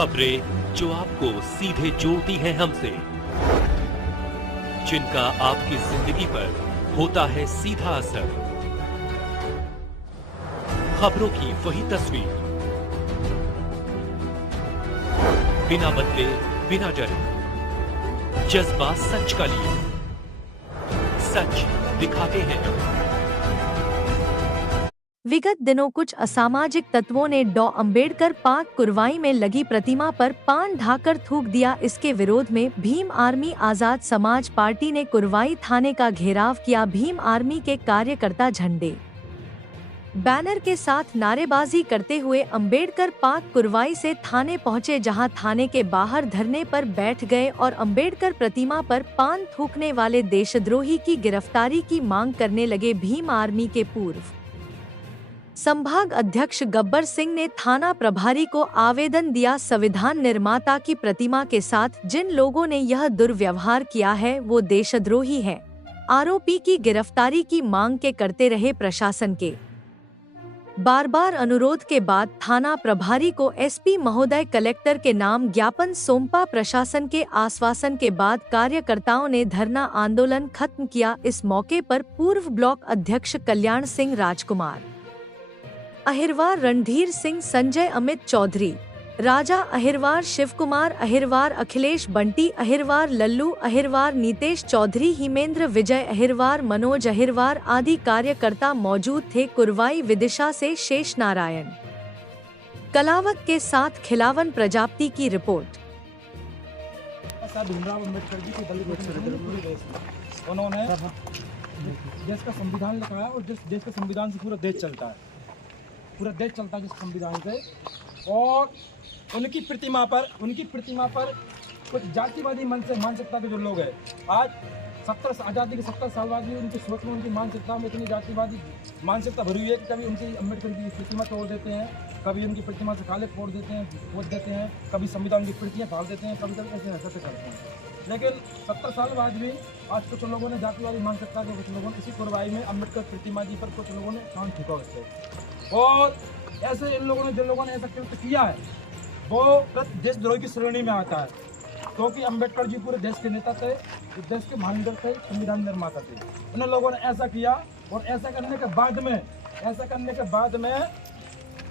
खबरें जो आपको सीधे जोड़ती हैं हमसे, जिनका आपकी जिंदगी पर होता है सीधा असर। खबरों की वही तस्वीर, बिना बदले बिना डरे, जज्बा सच का लिए, सच दिखाते हैं। विगत दिनों कुछ असामाजिक तत्वों ने डॉ अंबेडकर पार्क कुरवाई में लगी प्रतिमा पर पान ढाकर थूक दिया। इसके विरोध में भीम आर्मी आजाद समाज पार्टी ने कुरवाई थाने का घेराव किया। भीम आर्मी के कार्यकर्ता झंडे बैनर के साथ नारेबाजी करते हुए अंबेडकर पार्क कुरवाई से थाने पहुंचे, जहां थाने के बाहर धरने पर बैठ गए और अंबेडकर प्रतिमा पर पान थूकने वाले देशद्रोही की गिरफ्तारी की मांग करने लगे। भीम आर्मी के पूर्व संभाग अध्यक्ष गब्बर सिंह ने थाना प्रभारी को आवेदन दिया। संविधान निर्माता की प्रतिमा के साथ जिन लोगों ने यह दुर्व्यवहार किया है वो देशद्रोही है। आरोपी की गिरफ्तारी की मांग के करते रहे प्रशासन के बार बार अनुरोध के बाद थाना प्रभारी को एसपी महोदय कलेक्टर के नाम ज्ञापन सौंपा। प्रशासन के आश्वासन के बाद कार्यकर्ताओं ने धरना आंदोलन खत्म किया। इस मौके पर पूर्व ब्लॉक अध्यक्ष कल्याण सिंह, राजकुमार अहिरवार, रणधीर सिंह, संजय, अमित चौधरी, राजा अहिरवार, शिवकुमार अहिरवार, अखिलेश बंटी अहिरवार, लल्लू अहिरवार, नीतेश चौधरी, हिमेंद्र, विजय अहिरवार, मनोज अहिरवार आदि कार्यकर्ता मौजूद थे। कुरवाई विदिशा से शेष नारायण कलावत के साथ खिलावन प्रजापति की रिपोर्ट। उन्होंने देश का संविधान लिखा है और देश के संविधान से पूरा देश चलता है, पूरा देश चलता है जिस संविधान से। और उनकी प्रतिमा पर कुछ जातिवादी मानसिकता के जो लोग हैं, आज आज़ादी के 70 साल बाद भी उनकी सोच में, उनकी मानसिकता में इतनी जातिवादी मानसिकता भरी हुई है कि कभी उनकी अम्बेडकर की प्रतिमा तोड़ देते हैं, कभी उनकी प्रतिमा से काले फोड़ देते हैं, कभी संविधान की प्रतियाँ फाड़ देते हैं, कभी ऐसे करते हैं। लेकिन 70 साल बाद भी आज कुछ लोगों ने जातिवादी मानसिकता के, कुछ लोगों ने इसी कुरवाई में अम्बेडकर प्रतिमा जी पर कुछ लोगों ने कान ठुका उससे। और ऐसे जिन लोगों ने ऐसा कृत्य किया है वो देशद्रोही की श्रेणी में आता है, क्योंकि अम्बेडकर जी पूरे देश के नेता थे, देश के महान लीडर थे, संविधान निर्माता थे। उन लोगों ने ऐसा किया और ऐसा करने के बाद में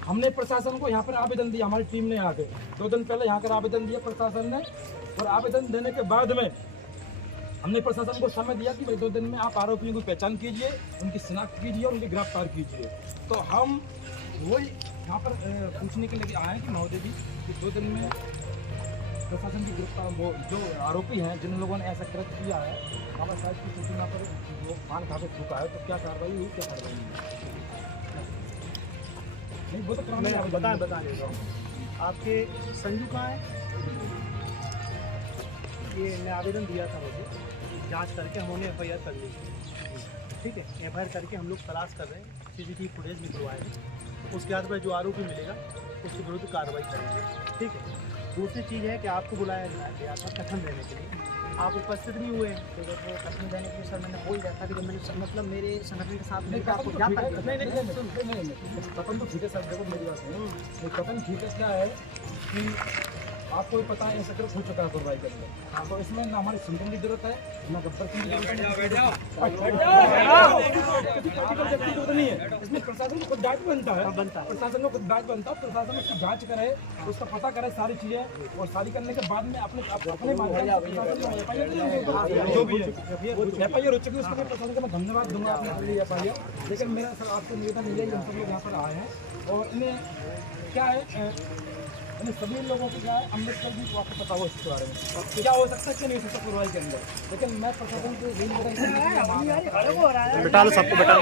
हमने प्रशासन को यहाँ पर आवेदन दिया। हमारी टीम ने यहाँ के 2 दिन पहले यहाँ पर आवेदन दिया प्रशासन ने, और आवेदन देने के बाद में हमने प्रशासन को समय दिया कि भाई 2 दिन में आप आरोपियों की पहचान कीजिए, उनकी शिनाख्त कीजिए और उनकी गिरफ्तार कीजिए। तो हम वही यहाँ पर पूछने के लिए आए कि महोदय जी कि 2 दिन में प्रशासन की गिरफ्तार, वो जो आरोपी हैं जिन लोगों ने ऐसा कृत्य किया है, बाबा साहब की प्रतिमा पर वो पान खा के थूका है, तो क्या कार्रवाई हुई, क्या कार्रवाई नहीं? वो तो बताएं। आपके संजू कहाँ है? ये मैं आवेदन दिया था, मुझे जांच करके हम उन्हें FIR कर ली, ठीक है। FIR करके हम लोग तलाश कर रहे हैं, CCTV फुटेज निकलवाएंगे, उसके बाद में जो आरोपी मिलेगा उसके विरुद्ध कार्रवाई करेंगे, ठीक है। दूसरी चीज़ है कि आपको बुलाया गया था कथन देने के लिए, आप उपस्थित नहीं हुए। तो जब वो कथन देने के लिए सर मैंने बोल दिया था कि मैंने मतलब मेरे संगठन के साथ मिलकर आपको नहीं कथन तो ठीक है सर, देखो मेरी बात है, कथन ठीक है। क्या है कि आपको भी पता है ऐसा कर हो चुका है कुरवाई के अंदर, तो इसमें ना हमारी सुनने की जरूरत है, ना गब्बर सिंह की जरूरत नहीं है। इसमें प्रशासन को खुद दायित्व बनता है, प्रशासन को खुद दायित्व बनता है। प्रशासन उसकी जांच करे, उसका पता करे सारी चीज़ें, और सारी करने के बाद में अपने जो भी है FIR हो चुकी है, उसके लिए प्रशासन का मैं धन्यवाद दूंगा आपने FIR। लेकिन मेरा सर आपसे निवेदन यही है, हम सब लोग यहाँ पर आए हैं और इन्हें क्या है, सभी लोगों को क्या है, अम्बेडकर जी को आपको पता हो इसके बारे में क्या हो सकता है, क्या नहीं हो सकता कुरवाई के अंदर। लेकिन मैं प्रशासन को यही बिठा लो, सबको बिठा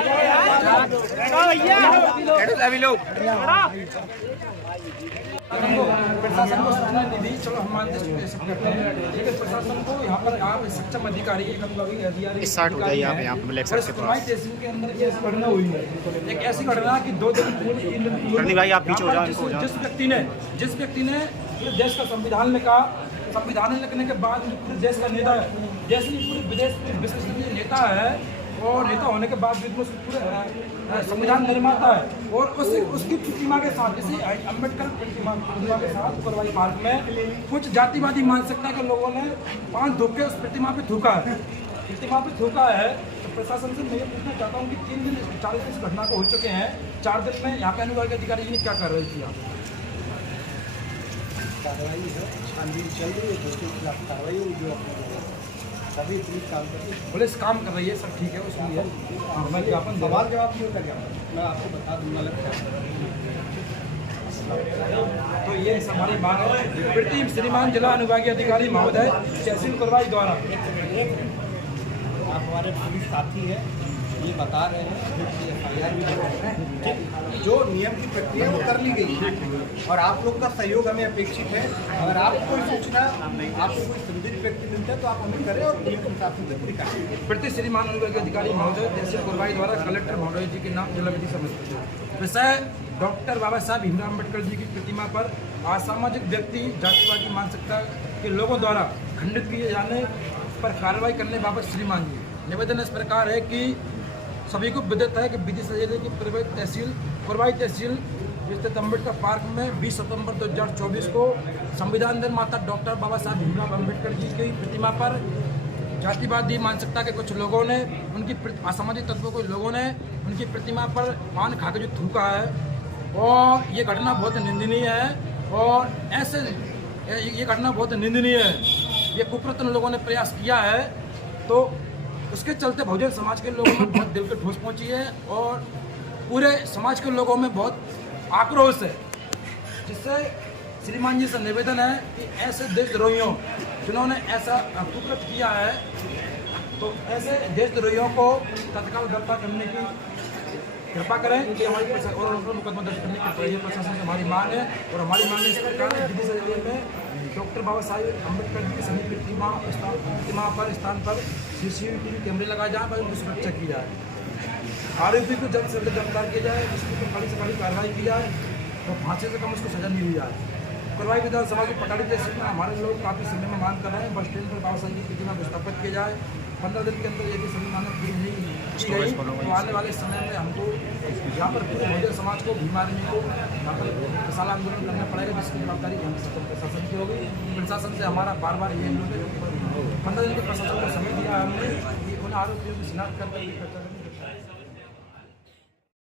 प्रशासन को सूचना नहीं दी, चलो हम मानते सकते हैं, लेकिन प्रशासन को यहाँ पर आप सक्षम अधिकारी स्टेशन के अंदर ये घटना हुई है। एक ऐसी घटना कि 2 दिन पूर्व भाई आप पीछे हो जाओ, जिस व्यक्ति ने पूरे देश का संविधान लिखा, संविधान लिखने के बाद पूरे देश का नेता है, देश में पूरे विदेश में विश्वसनीय नेता है, और नेता होने के बावजूद में उसको पूरे संविधान निर्माता है और उसकी प्रतिमा के साथ जैसे अम्बेडकर प्रतिमा के साथ कुरवाई पार्क में कुछ जातिवादी मानसिकता के लोगों ने 5 धोखे उस प्रतिमा पे थूका है। तो प्रशासन से मैं ये पूछना चाहता हूँ कि 3 दिन 4 दिन इस घटना को हो चुके हैं, 4 दिन में यहाँ के अनुवाद अधिकारी जी ने क्या कर रही थी? आप कार्रवाई है, छानबीन चल रही है, दोषियों के खिलाफ कार्रवाई होगी। जो सभी पुलिस काम कर रही है, पुलिस काम कर रही है, सब ठीक है उसमें है। मैं ज्ञापन सवाल जवाब नहीं होता, ज्ञापन मैं आपको बता दूंगा लगता तो ये हमारी मांग है। प्रति श्रीमान जिला अनुभागीय अधिकारी महोदय तहसील कुरवाई द्वारा आप हमारे पुलिस साथी है, ये बता रहे हैं, FIR भी दे रहे हैं, ठीक। जो नियम की प्रक्रिया वो कर ली गई है और आप लोग का सहयोग हमें अपेक्षित है। अगर आपको कोई सूचना, आपको कोई संदिग्ध व्यक्ति मिलता है तो आप हमें करें और नियम के हिसाब से पूरी करें। प्रति श्रीमान अनुभागीय अधिकारी महोदय तहसील कुरवाई द्वारा कलेक्टर महोदय जी के नाम जिला विधि समझ विषय डॉक्टर बाबा साहब भीमराव अम्बेडकर जी की प्रतिमा पर असामाजिक व्यक्ति जातिवादी मानसिकता के लोगों द्वारा खंडित किए जाने पर कार्रवाई करने बाबत श्रीमान जी निवेदन इस प्रकार है कि सभी को विदित है कि विधि जिले की कुरवाई तहसील स्थित अम्बेडकर पार्क में 20 सितंबर 2024 को संविधान निर्माता डॉक्टर बाबा साहब भीमराव अम्बेडकर जी की प्रतिमा पर जातिवादी मानसिकता के कुछ लोगों ने, उनकी असामाजिक तत्वों के लोगों ने उनकी प्रतिमा पर पान खा के जो थूका है और ये घटना बहुत निंदनीय है। और ऐसे ये घटना बहुत निंदनीय है, ये कुप्रत उन लोगों ने प्रयास किया है, तो उसके चलते बहुजन समाज के लोगों में बहुत दिल को ठोस पहुंची है और पूरे समाज के लोगों में बहुत आक्रोश है। जिससे श्रीमान जी से निवेदन है कि ऐसे देशद्रोहियों जिन्होंने ऐसा कुकृत किया है, तो ऐसे देशद्रोहियों को तत्काल गिरफ्तार करने की कृपा करें कि हमारी और मुकदमा दर्ज करने की चाहिए प्रशासन से हमारी मांग है। और हमारी मांग इस प्रकार है, विधि जिले में डॉक्टर बाबा साहब अम्बेडकर जी की सभी प्रतिमा पर स्थान पर CCTV कैमरे लगाए जाए और उनकी सुरक्षा की जाए। आरोपी को जल्द से जल्द गिरफ्तार किया जाए, उसके ऊपर कड़ी से कड़ी कार्रवाई की जाए और फांसी से कम उसको सजा नहीं दी जाए। कुरवाई विधानसभा की पटारी तहसील में हमारे लोग काफ़ी समय में मांग कर रहे हैं बस स्टैंड पर बाबा साहब की प्रतिमा स्थापित किया जाए। 15 दिन के अंदर यदि सभी मांगें पूरी नहीं की गई तो आने वाले समय में हमको यहाँ पर पूरे बहुजन समाज को भीम आर्मी को यहाँ पर किसान आंदोलन करना पड़ेगा, जिसकी जवाबदारी प्रशासन की होगी। प्रशासन से हमारा बार बार ये अनुरोध है, 15 दिन के प्रशासन को समय दिया है हमने कि उन आरोपियों की शिनाख्त करके